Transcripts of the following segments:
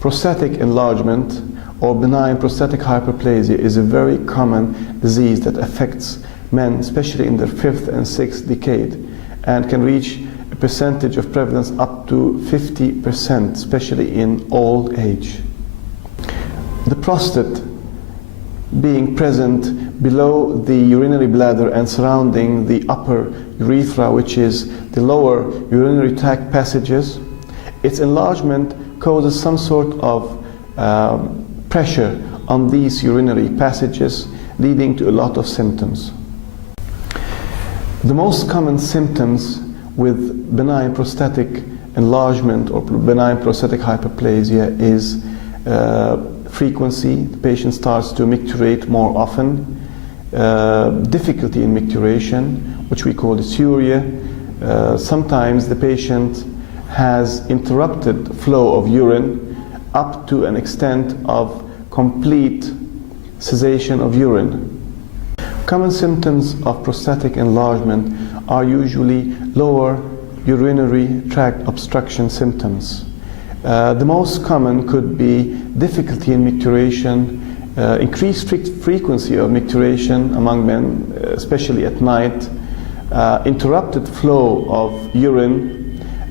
Prostatic enlargement or benign prostatic hyperplasia is a very common disease that affects men, especially in their 5th and 6th decade, and can reach a percentage of prevalence up to 50%, especially in old age. The prostate being present below the urinary bladder and surrounding the upper urethra, which is the lower urinary tract passages, its enlargement causes some sort of pressure on these urinary passages, leading to a lot of symptoms. The most common symptoms with benign prostatic enlargement or benign prostatic hyperplasia is frequency. The patient starts to micturate more often, difficulty in micturation, which we call dysuria. Sometimes the patient has interrupted flow of urine up to an extent of complete cessation of urine. Common symptoms of prostatic enlargement are usually lower urinary tract obstruction symptoms. The most common could be difficulty in micturation, increased frequency of micturation among men, especially at night, interrupted flow of urine,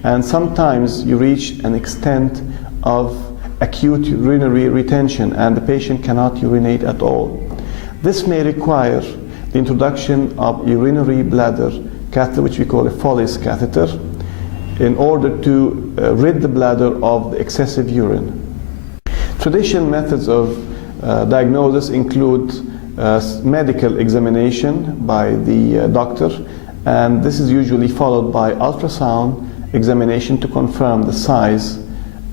and sometimes you reach an extent of acute urinary retention and the patient cannot urinate at all. This may require the introduction of urinary bladder catheter, which we call a Foley's catheter, in order to rid the bladder of the excessive urine. Traditional methods of diagnosis include medical examination by the doctor, and this is usually followed by ultrasound examination to confirm the size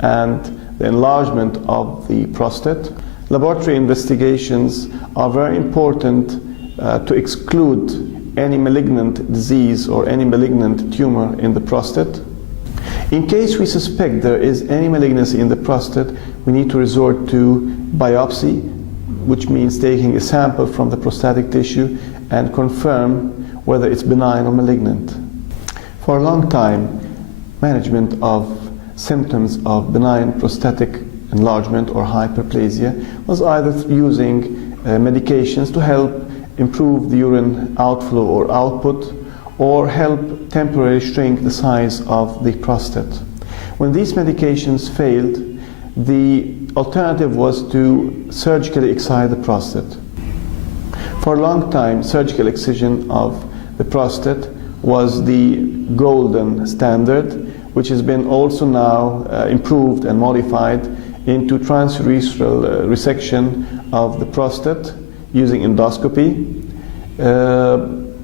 and the enlargement of the prostate. Laboratory investigations are very important to exclude any malignant disease or any malignant tumor in the prostate. In case we suspect there is any malignancy in the prostate, we need to resort to biopsy, which means taking a sample from the prostatic tissue and confirm whether it's benign or malignant. For a long time, management of symptoms of benign prostatic enlargement or hyperplasia was either using medications to help improve the urine outflow or output, or help temporarily shrink the size of the prostate. When these medications failed, the alternative was to surgically excise the prostate. For a long time, surgical excision of the prostate was the golden standard, which has been also now improved and modified into transurethral resection of the prostate using endoscopy.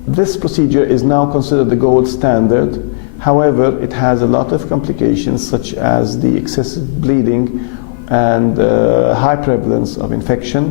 This procedure is now considered the gold standard. However, it has a lot of complications such as the excessive bleeding and high prevalence of infection.